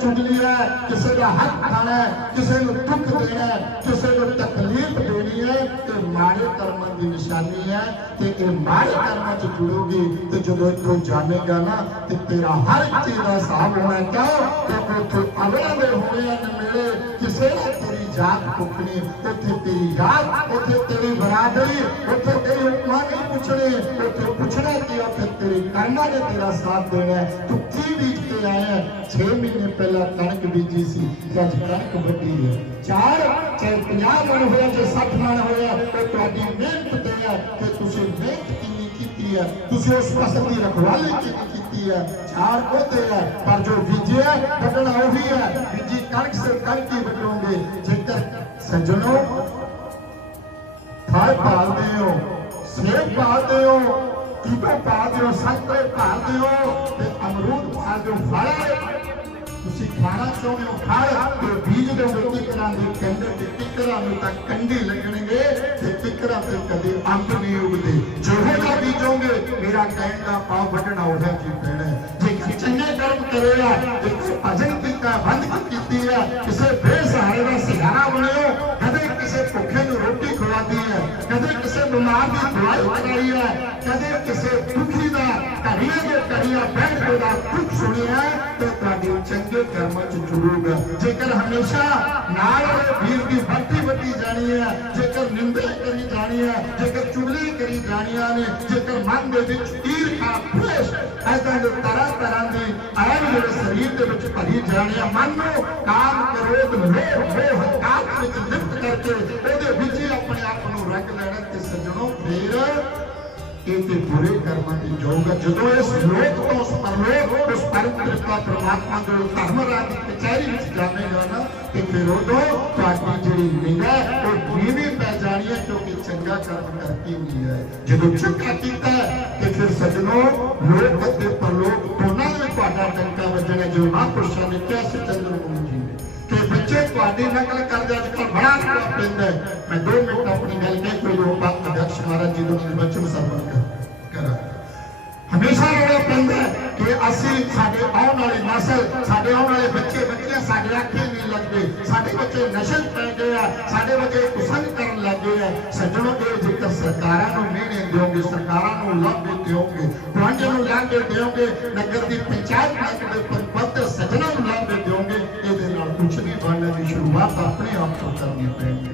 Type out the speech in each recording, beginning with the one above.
ਚੁਗਲੀ ਹੈ ਕਿਸੇ ਦਾ ਹੱਕ ਖਾਣਾ ਕਿਸੇ ਨੂੰ ਦੁੱਖ ਦੇਣਾ ਕਿਸੇ ਨੂੰ ਤਕਲੀਫ ਦੇਣੀ ਹੈ, ਤੇ ਮਾੜੇ ਕਰਮਾਂ ਦੀ ਨਿਸ਼ਾਨੀ ਹੈ, ਤੇ ਇਹ ਮਾੜੇ ਕਰਮਾਂ ਚ ਜੁੜੋਗੀ, ਤੇ ਜਦੋਂ ਇੱਥੋਂ ਜਾਣੇਗਾ ਨਾ, ਤੇ ਤੇਰਾ ਹਰ ਚੀਜ਼ ਦਾ ਹਿਸਾਬ ਹੋਣਾ ਕਿਉਂ? ਕਿਉਂਕਿ ਉੱਥੇ ਅਗਲਾ ਦੇ ਹੋਣੇ ਆ ਮਿਲੇ ਕਿਸੇ ਨੇ ਤੇਰੀ ਜਾਤ ਪੁੱਛਣੀ ਉੱਥੇ ਤੇਰੀ ਜਾਤ ਉੱਥੇ ਤੇਰੀ ਬਰਾਦਰੀ, ਉੱਥੇ ਤੇਰੀ ਉਮਰ ਨਹੀਂ ਪੁੱਛਣੀ, ਉੱਥੇ ਪੁੱਛਣਾ ਕਿ ਉੱਥੇ ਤੇਰੇ ਕਰਮਾਂ ਨੇ ਤੇਰਾ ਸਾਥ ਦੇਣਾ ਤੂੰ ਕੀ ਬੀਜ ਕੇ ਆਇਆ 6 ਮਹੀਨੇ ਪਹਿਲਾਂ ਕਣਕ ਬੀਜੀ ਸੀ, ਅੱਜ ਕਣਕ ਵੱਢੀ ਹੈ। ਚਾਰ ਚਾਹੇ 50 ਮਣ ਹੋਇਆ, ਜੇ 60 ਮਣ ਹੋਇਆ, ਉਹ ਤੁਹਾਡੀ ਮਿਹਨਤ ਤੇ ਹੈ ਕਿ ਤੁਸੀਂ ਮਿਹਨਤ ਕਿੰਨੀ ਕੀਤੀ ਹੈ। ਤੁਸੀਂ ਉਸ ਫਸਲ ਦੀ ਰਖਵਾਲੀ ਕਿੰਨੀ ਕੀਤੀ ਹੈ। ਚਾਰ ਉਹਦੇ ਹੈ, ਪਰ ਜੋ ਬੀਜਿਆ ਵੱਢਣਾ ਉਹੀ ਹੈ। ਬੀਜੀ ਕਣਕ ਸੇ ਕਣਕ ਹੀ ਵੱਢੋਗੇ। ਜੇਕਰ ਸੱਜਣੋ, ਫਲ ਪਾਲਦੇ ਹੋ, ਸੇਬ ਪਾਲਦੇ ਹੋ ਕੀਟੋ ਪਾਲਦੇ ਹੋ ਸੰਤਰੇ ਪਾਲਦੇ ਹੋ ਤੇ ਅਮਰੂਦ ਪਾਲਦੇ ਹੋ ਫਲ ਤੁਸੀਂ ਖਾਣਾ ਚਾਹੁੰਦੇ ਹੋ, ਫਲ ਤੇ ਬੀਜ ਦੇ ਵਿੱਚ ਕਿਕਰਾਂ ਦੇ ਕੰਡੇ ਤੇ ਕਿਕਰਾਂ ਨੂੰ ਤਾਂ ਕੰਡੇ ਲੱਗਣਗੇ ਤੇ ਟਿਕਰਾਂ ਤੇ ਕਦੇ ਅੰਬ ਨਹੀਂ ਉਗਦੇ। ਜਿਹੋ ਜਿਹਾ ਬੀਜੋਗੇ ਮੇਰਾ ਕਹਿਣ ਦਾ ਪਾਉ ਵੱਢਣਾ ਉਹਦਾ ਕੀ ਪੈਣਾ ਜੇ ਚੰਗੇ ਕਰਮ ਕਰੇਗਾ ਜੇ ਭਜਨ ਕੀਤਾ ਬੰਦ ਕੀਤੀ ਹੈ ਕਿਸੇ ਬਿਮਾਰ ਦੀ ਦਵਾਈ ਕਰਾਈ ਹੈ। ਕਦੇ ਕਿਸੇ ਦੁਖੀ ਦਾ ਘੜੀਆਂ ਦੇ ਘੜੀਆਂ ਬੈਠ ਕੇ ਦਾ ਦੁੱਖ ਸੁਣਿਆ ਤੇ ਤੁਹਾਡੇ ਚੰਗੇ ਕਰਮਾਂ ਚ ਜੁੜੂਗਾ ਜੇਕਰ ਹਮੇਸ਼ਾ ਨਾਲ ਵੀਰ ਦੀ ਵੱਡੀ ਵੱਡੀ ਜਾਣੀ ਹੈ, ਜੇਕਰ ਨਿੰਦਾ ਕਰੀ ਜਾਣੀ ਹੈ, ਜੇਕਰ ਚੁਗਲੀ ਕਰੀ ਜਾਣੀਆਂ ਨੇ, ਜੇਕਰ ਮਨ ਦੇ ਵਿੱਚ ਈਰਖਾ ਫਲੇਸ਼ ਐਦਾਂ ਦੇ ਤਰ੍ਹਾਂ ਤਰ੍ਹਾਂ ਦੀ ਆਇਨ ਜਿਹੜੇ ਸਰੀਰ ਦੇ ਵਿੱਚ ਭਰੀ ਜਾਣੀ ਹੈ ਮਨ ਨੂੰ ਕਾਮ, ਕਰੋਧ ਲੋਭ ਮੋਹ ਕਾਮ ਵਿੱਚ ਲਿਪਤ ਕਰਕੇ ਉਹਦੇ ਵਿੱਚ ਸੱਜਣੋ ਇਹ ਤੇ ਬੁਰੇ ਕਰਮਾਂ ਦੀ ਜੋਗਾ ਜਦੋਂ ਇਸ ਲੋਕ ਤੋਂ ਉਸ ਪਰਲੋਕ ਉਸ ਪਰਮ ਪ੍ਰਮਾਤਮਾ ਦੇ ਧਰਮ ਰਾਜ ਦੀ ਕਚਹਿਰੀ ਵਿੱਚ ਜਾਵੇਗਾ ਨਾ, ਤੇ ਫਿਰ ਉਦੋਂ ਤੁਹਾਡੀ ਜਿਹੜੀ ਨਿਗਾਹ ਉਹ ਨੀਵੀਂ ਪੈ ਜਾਣੀ ਹੈ, ਕਿਉਂਕਿ ਚੰਗਾ ਕਰਮ ਕਰਕੇ ਹੁੰਦੀ ਹੈ। ਜਦੋਂ ਚੰਗਾ ਕੀਤਾ, ਤੇ ਫਿਰ ਸਜਣੋ ਲੋਕ ਅਤੇ ਪਰਲੋਕ ਦੋਨਾਂ ਵਿੱਚ ਤੁਹਾਡਾ ਟੰਕਾ ਵੱਜਣਾ ਜੋ ਮਹਾਂਪੁਰਸ਼ਾਂ ਨੇ ਕਿਹਾ ਸੀ ਚੰਦਰ ਨੂੰ ਜੀ ਤੁਹਾਡੀ ਨਕਲ ਕਰਦੇ ਅੱਜ ਕੱਲ੍ਹ ਬੜਾ ਪ੍ਰਭਾਵ ਪੈਂਦਾ ਮੈਂ ਦੋ ਮਿੰਟ ਆਪਣੀ ਗੱਲ ਕਹਿ ਕੋਈ ਲੋਕ ਬਾਤ ਅਧਿਕਸ਼ ਮਹਾਰਾਜ ਜੀ ਨੂੰ ਬਚਨ ਸਰਵਣ ਕਰਾਂ ਹਮੇਸ਼ਾ ਇਹ ਪੈਂਦਾ ਕਿ ਅਸੀਂ ਸਾਡੇ ਆਉਣ ਵਾਲੀ ਨਸਲ, ਸਾਡੇ ਆਉਣ ਵਾਲੇ ਬੱਚੇ ਬੱਚੀਆਂ ਸਾਡੇ ਆਖੇ ਨਹੀਂ ਲੱਗਦੇ। ਸਾਡੇ ਬੱਚੇ ਨਸ਼ੇ ਪੈ ਗਏ ਆ, ਸਾਡੇ ਬੱਚੇ ਕੁਸੰਗ ਕਰਨ ਲੱਗ ਗਏ ਆ। ਸੱਜਣੋ, ਇਹ ਜੇਕਰ ਸਰਕਾਰਾਂ ਨੂੰ ਮਿਹਣੇ ਦਿਓਗੇ, ਸਰਕਾਰਾਂ ਨੂੰ ਲਾਭੇ ਦਿਓਗੇ, ਗੁਆਂਢੀਆਂ ਨੂੰ ਲਾਭੇ ਦਿਓਗੇ, ਨਗਰ ਦੀ ਪੰਚਾਇਤ ਨਗਰ ਦੇ ਪੰਪਤ ਇਹਦੇ ਨਾਲ ਕੁਝ ਨਹੀਂ ਬਣਨ ਦੀ ਸ਼ੁਰੂਆਤ ਆਪਣੇ ਆਪ ਤੋਂ ਕਰਨੀ ਪੈਣੀ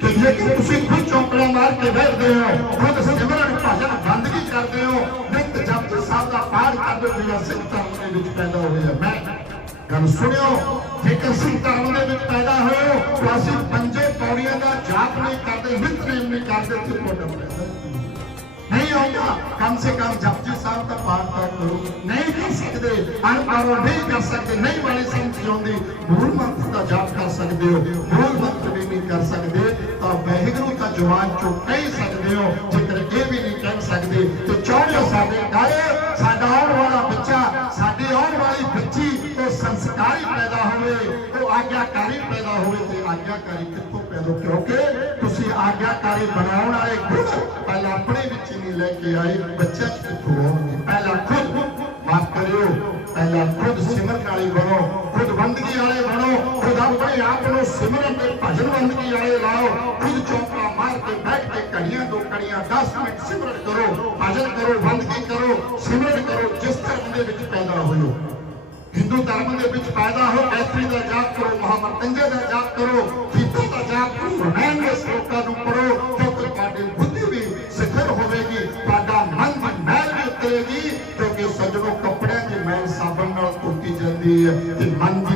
ਕਿ ਜੇਕਰ ਤੁਸੀਂ ਖੁਦ ਚੌਂਕੜਾ ਮਾਰ ਕੇ ਬੈਠਦੇ ਹੋ, ਖੁਦ ਸਿਮਰਨ ਭਜਨ ਬੰਦਗੀ ਕਰਦੇ ਹੋ ਨਿਤ ਜਪਜੀ ਸਾਹਿਬ ਦਾ ਪਾਠ ਕਰਦੇ ਹੋ ਜਿਹੜਾ ਸਿੱਖ ਧਰਮ ਦੇ ਵਿੱਚ ਪੈਦਾ ਹੋਇਆ ਮੈਂ ਗੱਲ ਸੁਣਿਓ, ਜੇਕਰ ਸਿੱਖ ਧਰਮ ਦੇ ਵਿੱਚ ਪੈਦਾ ਹੋਏ ਹੋ, ਤਾਂ ਅਸੀਂ ਪੰਜੇ ਪੌੜੀਆਂ ਦਾ ਜਾਪ ਨਹੀਂ ਕਰਦੇ ਨਿਤ ਨਿਤਨੇਮ ਨਹੀਂ ਕਰਦੇ ਤੇ ਤੁਹਾਡਾ ਪੈਦਾ ਨਹੀਂ ਆਉਂਦਾ। ਕਮ ਸੇ ਕਮ ਜਪਜੀ ਸਾਹਿਬ ਦਾ ਪਾਠ ਤਾਂ ਕਰੋ। ਨਹੀਂ ਕਰ ਸਕਦੇ ਅਨਪੜ੍ਹ ਨਹੀਂ ਕਰ ਸਕਦੇ। ਨਹੀਂ ਵਾਲੀ ਸਮਝ ਆਉਂਦੀ। ਮੂਲ ਮੰਤਰ ਦਾ ਜਾਪ ਕਰ ਸਕਦੇ ਹੋ। ਮੂਲ ਮੰਤਰ ਵੀ ਨਹੀਂ ਕਰ ਸਕਦੇ। ਤਾਂ ਵਾਹਿਗੁਰੂ ਦਾ ਜਵਾਨ ਚੋਂ ਕਹਿ ਸਕਦੇ ਹੋ। ਜੇਕਰ ਇਹ ਵੀ ਨਹੀਂ ਕਹਿ ਸਕਦੇ, ਤੇ ਚਾਹੁੰਦੇ ਹੋ ਸਾਡੇ ਘਰ। ਸਾਡਾ ਆਉਣ ਵਾਲਾ ਬੱਚਾ, ਸਾਡੀ ਆਉਣ ਵਾਲੀ ਬੱਚੀ, ਉਹ ਸੰਸਕਾਰੀ ਪੈਦਾ ਹੋਵੇ, ਉਹ ਆਗਿਆਕਾਰੀ ਪੈਦਾ ਹੋਵੇ ਤੇ ਆਗਿਆਕਾਰੀ ਕਿੱਥੋਂ ਪੈਦਾ ਕਿਉਂਕਿ ਆਗਿਆਕਾਰੀ ਬਣਾਉਣ ਵਾਲੇ ਗੁਣ ਪਹਿਲਾਂ ਆਪਣੇ ਵਿੱਚ ਨਹੀਂ ਲੈ ਕੇ ਆਏ, ਬੱਚਿਆਂ ਚ ਕਿੱਥੋਂ ਆਉਣਗੇ ਪਹਿਲਾਂ ਖੁਦ ਮਾਫ ਕਰਿਓ, ਪਹਿਲਾਂ ਖੁਦ ਸਿਮਰਨ ਵਾਲੇ ਬਣੋ, ਖੁਦ ਬੰਦਗੀ ਵਾਲੇ ਬਣੋ, ਖੁਦ ਆਪਣੇ ਆਪ ਨੂੰ ਸਿਮਰਨ ਤੇ ਭਜਨ ਬੰਦਗੀ ਵਾਲੇ ਲਾਓ, ਖੁਦ ਚੌਂਕਾ ਮਾਰ ਕੇ ਬੈਠ ਕੇ ਘੜੀਆਂ ਦੋ ਘੜੀਆਂ 10 ਮਿੰਟ ਸਿਮਰਨ ਕਰੋ, ਭਜਨ ਕਰੋ ਬੰਦਗੀ ਕਰੋ, ਸਿਮਰਨ ਕਰੋ, ਜਿਸ ਧਰਮ ਦੇ ਵਿੱਚ ਪੈਦਾ ਹੋਇਓ। ਹਿੰਦੂ ਧਰਮ ਦੇ ਵਿੱਚ ਪੈਦਾ ਹੋ ਗਾਇਤਰੀ ਦਾ ਜਾਪ ਕਰੋ ਮਹਾਮਰਤੰਜੇ ਦਾ ਜਾਪ ਕਰੋ ਗੀਤਾ ਦਾ ਜਾਪ ਕਰੋ, ਰਮਾਇਣ ਦੇ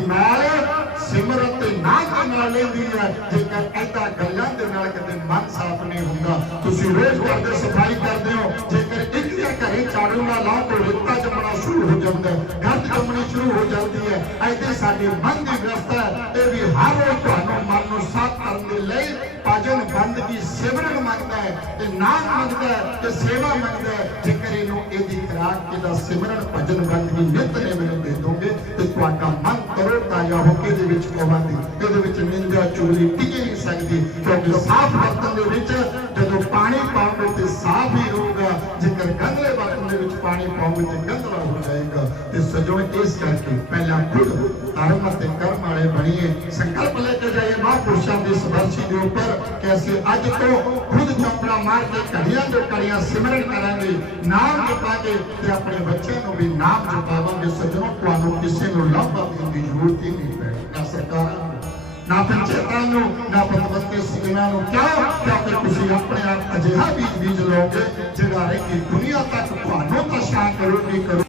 ਨਾਲ ਦੀ ਸਿਮਰਨ ਤੇ ਨਾਮ ਦੇ ਲੈਂਦੀ ਹੈ। ਜੇਕਰ ਐਦਾਂ ਗੱਲਾਂ ਦੇ ਨਾਲ ਕਦੇ ਮਨ ਸਾਫ਼ ਨਹੀਂ ਹੁੰਦਾ, ਤੁਸੀਂ ਰੋਜ਼ ਕਰਦੇ ਸਫ਼ਾਈ ਕਰਦੇ ਹੋ। ਜੇਕਰ ਇੱਕ ਜਾਂ ਘਰੇ ਝਾੜੂ ਨਾ ਲਾਓ ਤਾਂ ਰਿੱਤਾ ਜੰਮਣਾ ਸ਼ੁਰੂ ਹੋ ਜਾਂਦਾ ਹੈ। ਗੰਦ ਜੰਮਣੀ ਸ਼ੁਰੂ ਹੋ ਜਾਂਦੀ ਹੈ। ਐਦੇ ਸਾਡੇ ਮਨ ਦੀ ਵਿਵਸਥਾ ਇਹ ਵੀ ਹਰ ਰੋਜ਼ ਤੁਹਾਨੂੰ ਮਨ ਨੂੰ ਸਾਫ਼ ਕਰਨ ਦੇ ਲਈ ਭਜਨ ਬੰਦਗੀ ਸਿਮਰਨ ਮੰਗਦਾ ਹੈ ਤੇ ਨਾਮ ਮੰਗਦਾ ਹੈ ਤੇ ਸੇਵਾ ਮੰਗਦਾ ਹੈ। ਜੇਕਰ ਇਹਨੂੰ ਇਹਦੀ ਖਰਾਕ, ਇਹਦਾ ਸਿਮਰਨ, ਭਜਨ ਬੰਦਗੀ ਨਿਤ ਨੇ ਮੈਨੂੰ ਦੇ ਦੋਗੇ ਤੇ ਤੁਹਾਡਾ ਮਨ ਕਰੋ ਤਾਜ਼ਾ ਹੋ ਕੇ ਇਹਦੇ ਵਿੱਚ ਹੋਵਾਂਗੀ ਇਹਦੇ ਵਿੱਚ ਨਿੰਦਾ ਚੁਗਲੀ ਟਿਕ ਨਹੀਂ ਸਕਦੀ, ਕਿਉਂਕਿ ਸਾਫ਼ ਬਰਤਨ ਦੇ ਵਿੱਚ ਜਦੋਂ ਪਾਣੀ ਪਾਓਗੇ ਤੇ ਸਾਫ਼ ਹੀ ਰਹੂਗਾ, ਜੇਕਰ ਗੰਦਲੇ ਬਰਤਨ ਦੇ ਵਿੱਚ ਪਾਣੀ ਪਾਓਗੇ ਤੇ ਗੰਦਲਾ ਹੋ ਜਾਏਗਾ। ਤੇ ਸਜਣ, ਇਸ ਕਰਕੇ ਪਹਿਲਾਂ ਖੁਦ ਧਰਮ ਅਤੇ ਕਰਮ ਵਾਲੇ ਬਣੀਏ, ਸੰਕਲਪ ਲੈ ਕੇ ਜਾਈਏ ਮਹਾਂਪੁਰਸ਼ਾਂ ਦੀ ਸਵਰਸ਼ੀ ਦੇ ਉੱਪਰ, ਕਿ ਅਸੀਂ ਅੱਜ ਤੋਂ ਖੁਦ ਚੌਂਕੜਾ ਮਾਰ ਕੇ ਘੜੀਆਂ ਦੇ ਘੜੀਆਂ ਸਿਮਰਨ ਕਰਾਂਗੇ ਨਾਮ ਜਪਾਂਗੇ ਤੇ ਆਪਣੇ ਬੱਚਿਆਂ ਨੂੰ ਵੀ ਨਾਮ ਜਪਾਵਾਂਗੇ। ਸੱਜਣੋ, ਤੁਹਾਨੂੰ ਕਿਸੇ ਨੂੰ ਲਾਭਾ ਦੇਣ ਦੀ ਜ਼ਰੂਰਤ ਹੀ ਨਹੀਂ ਪੈਣੀ। ਸਰਕਾਰਾਂ ਨੂੰ, ਨਾ ਪੰਚਾਇਤਾਂ ਨੂੰ, ਨਾ ਪਤਵੰਤੇ ਸਿੰਘਾਂ ਨੂੰ। ਕਿਉਂ? ਕਿਉਂਕਿ ਤੁਸੀਂ ਆਪਣੇ ਆਪ ਅਜਿਹਾ ਬੀਜ ਬੀਜ ਲਓਗੇ ਜਿਹੜਾ ਰਹਿ ਦੁਨੀਆ ਤੱਕ ਤੁਹਾਨੂੰ ਤਾਂ ਸ਼ਾਨ ਕਰੂਗੀ। ਕਰੂ